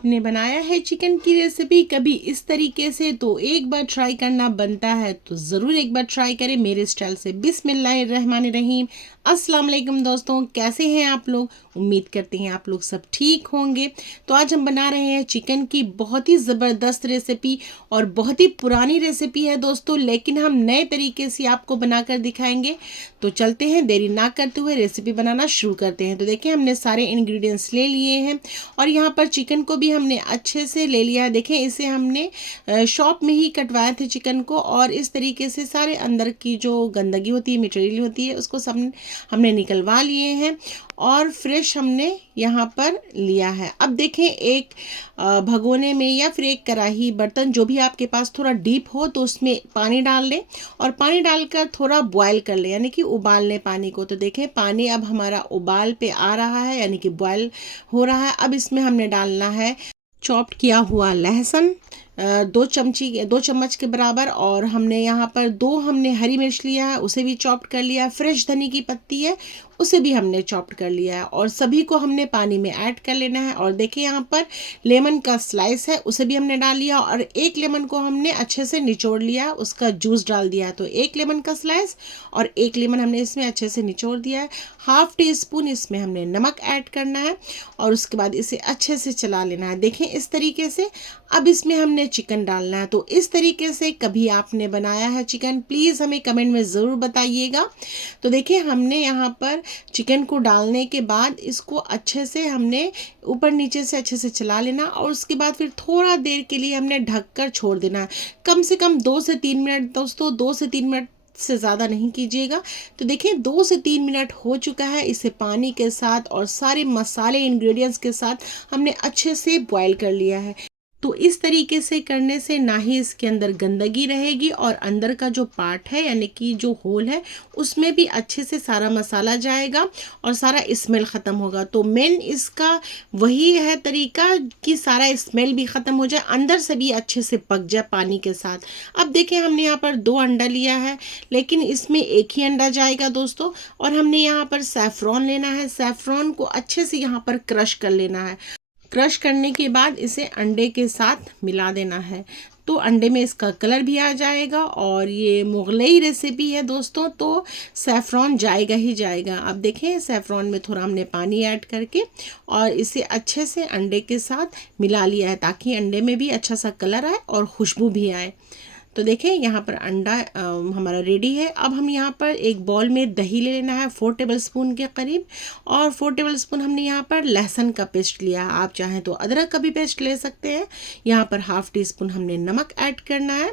आपने बनाया है चिकन की रेसिपी कभी इस तरीके से तो एक बार ट्राई करना बनता है, तो ज़रूर एक बार ट्राई करें मेरे स्टाइल से। बिस्मिल्लाहिर्रहमानिर्रहीम। अस्सलाम वालेकुम दोस्तों, कैसे हैं आप लोग? उम्मीद करते हैं आप लोग सब ठीक होंगे। तो आज हम बना रहे हैं चिकन की बहुत ही ज़बरदस्त रेसिपी और बहुत ही पुरानी रेसिपी है दोस्तों, लेकिन हम नए तरीके से आपको बनाकर दिखाएंगे। तो चलते हैं, देरी ना करते हुए रेसिपी बनाना शुरू करते हैं। तो देखिए हमने सारे इंग्रेडिएंट्स ले लिए हैं और यहाँ पर चिकन को भी हमने अच्छे से ले लिया है। देखें, इसे हमने शॉप में ही कटवाए थे चिकन को, और इस तरीके से सारे अंदर की जो गंदगी होती है, मटेरियल होती है, उसको सब हमने निकलवा लिए हैं और फ्रेश हमने यहाँ पर लिया है। अब देखें, एक भगोने में या फिर एक कढ़ाई, बर्तन जो भी आपके पास थोड़ा डीप हो, तो उसमें पानी डाल लें और पानी डालकर थोड़ा बॉयल कर लें, यानी कि उबाल लें पानी को। तो देखें, पानी अब हमारा उबाल पे आ रहा है, यानी कि बॉयल हो रहा है। अब इसमें हमने डालना है चॉप्ड किया हुआ लहसुन, 2 चम्मच के बराबर, और हमने यहाँ पर 2 हमने हरी मिर्च लिया है, उसे भी चॉप्ड कर लिया है। फ्रेश धनी की पत्ती है, उसे भी हमने चॉप्ड कर लिया है, और सभी को हमने पानी में ऐड कर लेना है। और देखिए यहाँ पर लेमन का स्लाइस है, उसे भी हमने डाल लिया, और एक लेमन को हमने अच्छे से निचोड़ लिया, उसका जूस डाल दिया है। तो एक लेमन का स्लाइस और एक लेमन हमने इसमें अच्छे से निचोड़ दिया है। हाफ टी स्पून इसमें हमने नमक ऐड करना है और उसके बाद इसे अच्छे से चला लेना है। देखें इस तरीके से। अब इसमें हमने चिकन डालना है। तो इस तरीके से कभी आपने बनाया है चिकन, प्लीज़ हमें कमेंट में ज़रूर बताइएगा। तो देखिए, हमने यहाँ पर चिकन को डालने के बाद इसको अच्छे से हमने ऊपर नीचे से अच्छे से चला लेना, और उसके बाद फिर थोड़ा देर के लिए हमने ढककर छोड़ देना है। कम से कम 2 से 3 मिनट दोस्तों, 2 से 3 मिनट से ज़्यादा नहीं कीजिएगा। तो देखिए 2 से 3 मिनट हो चुका है। इसे पानी के साथ और सारे मसाले इंग्रेडिएंट्स के साथ हमने अच्छे से बॉयल कर लिया है। तो इस तरीके से करने से ना ही इसके अंदर गंदगी रहेगी, और अंदर का जो पार्ट है, यानी कि जो होल है, उसमें भी अच्छे से सारा मसाला जाएगा और सारा स्मेल ख़त्म होगा। तो मेन इसका वही है तरीका कि सारा स्मेल भी ख़त्म हो जाए, अंदर से भी अच्छे से पक जाए पानी के साथ। अब देखें, हमने यहाँ पर 2 अंडा लिया है, लेकिन इसमें एक ही अंडा जाएगा दोस्तों। और हमने यहाँ पर सैफ़रॉन लेना है। सैफ़रॉन को अच्छे से यहाँ पर क्रश कर लेना है। क्रश करने के बाद इसे अंडे के साथ मिला देना है, तो अंडे में इसका कलर भी आ जाएगा। और ये मुगलई रेसिपी है दोस्तों, तो सैफ़रॉन जाएगा ही जाएगा। अब देखें, सैफ़रॉन में थोड़ा हमने पानी ऐड करके और इसे अच्छे से अंडे के साथ मिला लिया है, ताकि अंडे में भी अच्छा सा कलर आए और खुशबू भी आए। तो देखें, यहाँ पर अंडा हमारा रेडी है। अब हम यहाँ पर एक बॉल में दही ले लेना है 4 टेबलस्पून के करीब, और 4 टेबलस्पून हमने यहाँ पर लहसुन का पेस्ट लिया है। आप चाहें तो अदरक का भी पेस्ट ले सकते हैं। यहाँ पर हाफ़ टी स्पून हमने नमक ऐड करना है,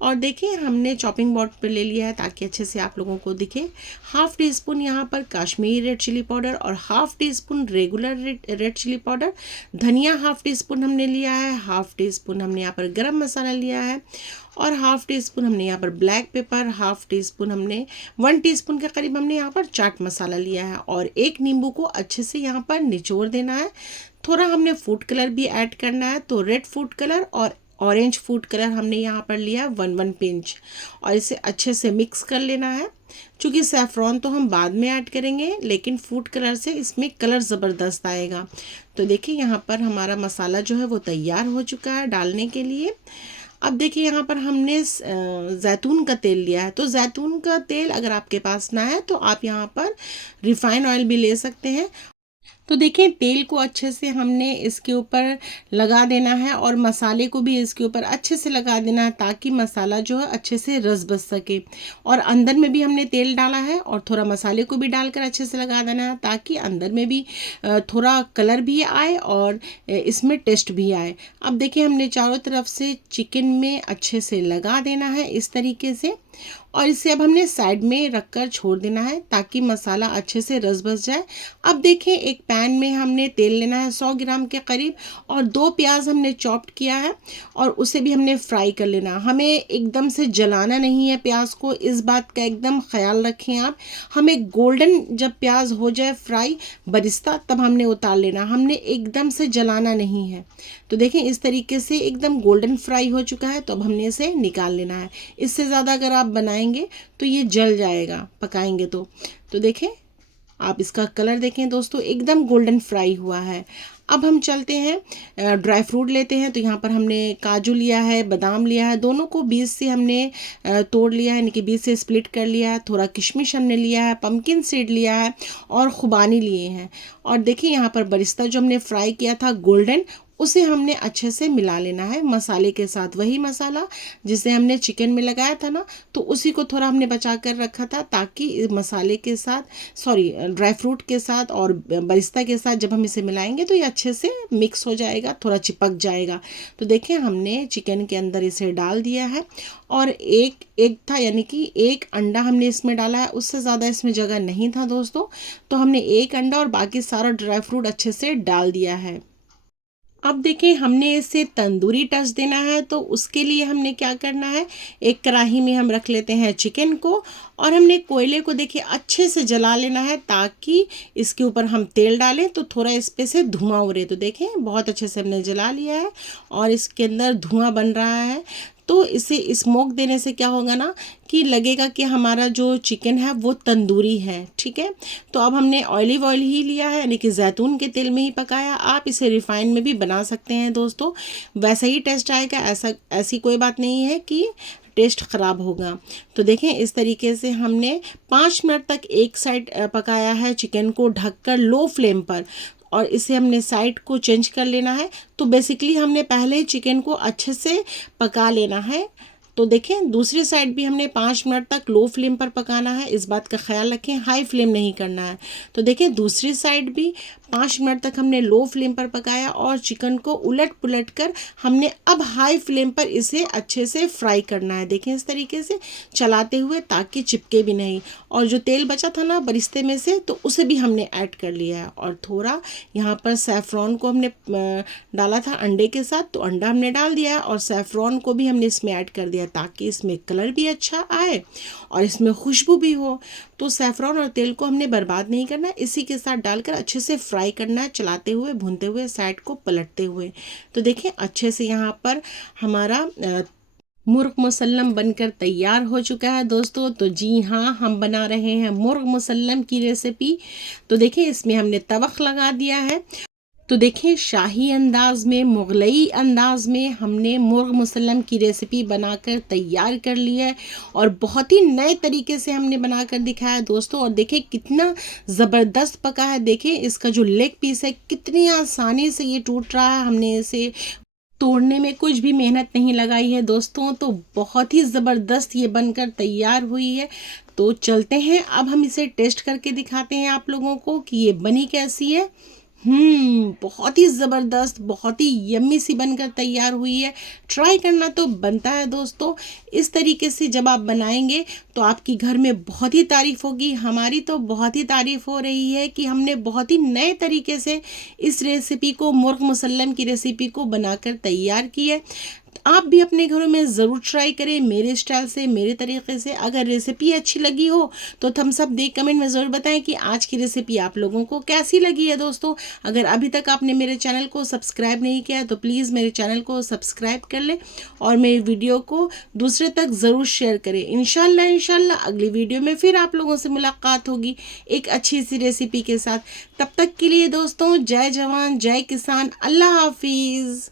और देखिए हमने चॉपिंग बोर्ड पे ले लिया है ताकि अच्छे से आप लोगों को दिखे। हाफ़ टी स्पून यहाँ पर काश्मीरी रेड चिली पाउडर और half teaspoon regular red chilli powder. धनिया हाफ़ टी स्पून हमने लिया है। हाफ़ टी स्पून हमने यहाँ पर गरम मसाला लिया है, और हाफ़ टी स्पून हमने यहाँ पर black pepper, half teaspoon हमने 1 टीस्पून के करीब हमने यहाँ पर चाट मसाला लिया है, और एक नींबू को अच्छे से यहाँ पर निचोड़ देना है। थोड़ा हमने फूड कलर भी ऐड करना है, तो रेड फूड कलर और ऑरेंज फूड कलर हमने यहाँ पर लिया 1 पिंच, और इसे अच्छे से मिक्स कर लेना है। चूँकि सैफ़रॉन तो हम बाद में ऐड करेंगे, लेकिन फूड कलर से इसमें कलर ज़बरदस्त आएगा। तो देखिए यहाँ पर हमारा मसाला जो है वो तैयार हो चुका है डालने के लिए। अब देखिए यहाँ पर हमने ज़ैतून का तेल लिया है। तो ज़ैतून का तेल अगर आपके पास ना है तो आप यहाँ पर रिफ़ाइन ऑयल भी ले सकते हैं। तो देखिए, तेल को अच्छे से हमने इसके ऊपर लगा देना है, और मसाले को भी इसके ऊपर अच्छे से लगा देना है, ताकि मसाला जो है अच्छे से रस बस सके। और अंदर में भी हमने तेल डाला है, और थोड़ा मसाले को भी डालकर अच्छे से लगा देना है, ताकि अंदर में भी थोड़ा कलर भी आए और इसमें टेस्ट भी आए। अब देखिए, हमने चारों तरफ से चिकन में अच्छे से लगा देना है इस तरीके से, और इसे अब हमने साइड में रखकर छोड़ देना है, ताकि मसाला अच्छे से रस बस जाए। अब देखें, एक पैन में हमने तेल लेना है 100 ग्राम के करीब, और 2 प्याज हमने चॉप्ड किया है, और उसे भी हमने फ्राई कर लेना। हमें एकदम से जलाना नहीं है प्याज को, इस बात का एकदम ख्याल रखें आप। हमें गोल्डन जब प्याज हो जाए फ्राई बरिस्ता, तब हमने उतार लेना, हमने एकदम से जलाना नहीं है। तो देखें, इस तरीके से एकदम गोल्डन फ्राई हो चुका है, तो अब हमने इसे निकाल लेना है। इससे ज़्यादा अगर आप बनाएंगे तो ये जल जाएगा पकाएंगे तो देखें, आप इसका कलर देखें दोस्तों, एकदम गोल्डन फ्राई हुआ है। अब हम चलते हैं ड्राई फ्रूट लेते हैं। तो यहाँ पर हमने काजू लिया है, बादाम लिया है, दोनों को बीज से हमने तोड़ लिया है, यानी कि बीज से स्प्लिट कर लिया है। थोड़ा किशमिश हमने लिया है, पम्पकिन सीड लिया है और खुबानी लिए हैं। और देखिए यहाँ पर बरिस्ता जो हमने फ्राई किया था गोल्डन, उसे हमने अच्छे से मिला लेना है मसाले के साथ। वही मसाला जिसे हमने चिकन में लगाया था ना, तो उसी को थोड़ा हमने बचा कर रखा था, ताकि मसाले के साथ, सॉरी, ड्राई फ्रूट के साथ और बरिस्ता के साथ जब हम इसे मिलाएंगे तो ये अच्छे से मिक्स हो जाएगा, थोड़ा चिपक जाएगा। तो देखिए हमने चिकन के अंदर इसे डाल दिया है और एक एग था, यानी कि एक अंडा हमने इसमें डाला है। उससे ज़्यादा इसमें जगह नहीं था दोस्तों, तो हमने एक अंडा और बाकी सारा ड्राई फ्रूट अच्छे से डाल दिया है। अब देखिए हमने इसे तंदूरी टच देना है, तो उसके लिए हमने क्या करना है, एक कढ़ाई में हम रख लेते हैं चिकन को और हमने कोयले को देखिए अच्छे से जला लेना है, ताकि इसके ऊपर हम तेल डालें तो थोड़ा इस पे से धुआं उड़े। तो देखें बहुत अच्छे से हमने जला लिया है और इसके अंदर धुआं बन रहा है। तो इसे स्मोक देने से क्या होगा ना, कि लगेगा कि हमारा जो चिकन है वो तंदूरी है। ठीक है, तो अब हमने ऑलिव ऑयल ही लिया है, यानी कि जैतून के तेल में ही पकाया। आप इसे रिफाइन में भी बना सकते हैं दोस्तों, वैसा ही टेस्ट आएगा। ऐसी कोई बात नहीं है कि टेस्ट ख़राब होगा। तो देखें इस तरीके से हमने 5 मिनट तक एक साइड पकाया है चिकन को ढककर लो फ्लेम पर, और इसे हमने साइड को चेंज कर लेना है। तो बेसिकली हमने पहले चिकन को अच्छे से पका लेना है। तो देखें दूसरी साइड भी हमने 5 मिनट तक लो फ्लेम पर पकाना है, इस बात का ख्याल रखें, हाई फ्लेम नहीं करना है। तो देखें दूसरी साइड भी 5 मिनट तक हमने लो फ्लेम पर पकाया और चिकन को उलट पुलट कर हमने अब हाई फ्लेम पर इसे अच्छे से फ्राई करना है। देखें इस तरीके से चलाते हुए, ताकि चिपके भी नहीं। और जो तेल बचा था ना बरिस्ते में से, तो उसे भी हमने ऐड कर लिया है। और थोड़ा यहाँ पर सैफ़रॉन को हमने डाला था अंडे के साथ, तो अंडा हमने डाल दिया है और सैफ़रॉन को भी हमने इसमें ऐड कर दिया, ताकि इसमें कलर भी अच्छा आए और इसमें खुशबू भी हो। तो सैफ़रॉन और तेल को हमने बर्बाद नहीं करना है, इसी के साथ डालकर अच्छे से फ्राई करना है, चलाते हुए, भूनते हुए, साइड को पलटते हुए। तो देखिए अच्छे से यहाँ पर हमारा मुर्ग मुसल्लम बनकर तैयार हो चुका है दोस्तों। तो जी हाँ, हम बना रहे हैं मुर्ग मुसल्लम की रेसिपी। तो देखिए इसमें हमने तवख लगा दिया है। तो देखिए शाही अंदाज में, मुगलई अंदाज में हमने मुर्ग मुसल्लम की रेसिपी बनाकर तैयार कर ली है और बहुत ही नए तरीके से हमने बनाकर दिखाया दोस्तों। और देखिए कितना ज़बरदस्त पका है। देखिए इसका जो लेग पीस है कितनी आसानी से ये टूट रहा है, हमने इसे तोड़ने में कुछ भी मेहनत नहीं लगाई है दोस्तों। तो बहुत ही ज़बरदस्त ये बनकर तैयार हुई है। तो चलते हैं, अब हम इसे टेस्ट करके दिखाते हैं आप लोगों को कि ये बनी कैसी है। बहुत ही ज़बरदस्त, बहुत ही यम्मी सी बनकर तैयार हुई है। ट्राई करना तो बनता है दोस्तों। इस तरीके से जब आप बनाएंगे तो आपकी घर में बहुत ही तारीफ़ होगी। हमारी तो बहुत ही तारीफ़ हो रही है कि हमने बहुत ही नए तरीके से इस रेसिपी को, मुर्ग मुसल्लम की रेसिपी को बनाकर तैयार की है। आप भी अपने घरों में ज़रूर ट्राई करें, मेरे स्टाइल से, मेरे तरीके से। अगर रेसिपी अच्छी लगी हो तो थम्स अप दे कमेंट में ज़रूर बताएं कि आज की रेसिपी आप लोगों को कैसी लगी है दोस्तों। अगर अभी तक आपने मेरे चैनल को सब्सक्राइब नहीं किया तो प्लीज़ मेरे चैनल को सब्सक्राइब कर लें और मेरी वीडियो को दूसरे तक ज़रूर शेयर करें। इंशाल्लाह अगली वीडियो में फिर आप लोगों से मुलाकात होगी एक अच्छी सी रेसिपी के साथ। तब तक के लिए दोस्तों, जय जवान जय किसान, अल्लाह हाफिज़।